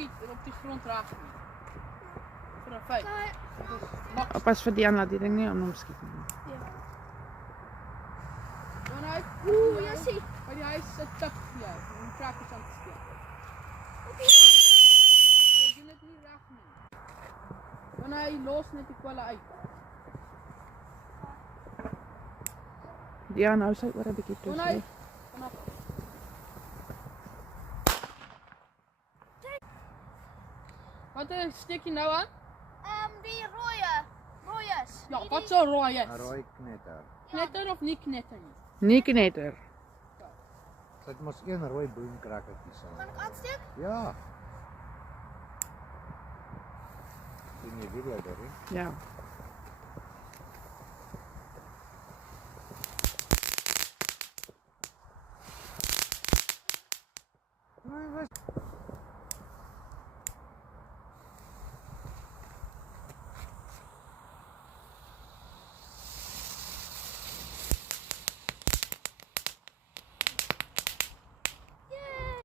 skiet en op die grond raak nie. Vir 'n feit. Pas vir Diana die ding nie om hom skiet nie. Wanneer Oeh, jy sien. by die huis sit tik jy om krakkers aan te steek. Jy doen dit nie reg nie. Wanneer hy los net die kolle uit. Diana hou sy oor 'n bietjie toe. Wanneer Wat steek jy nou aan? Die rooies. Ja, wat so rooi is? 'n rooi knetter. Knetter of nie knetter nie? Nie knetter. Sy het mos een rooi boomkrakkertjie saam. Kan ek aansteek? Ja. Sien jy video daar? Ja.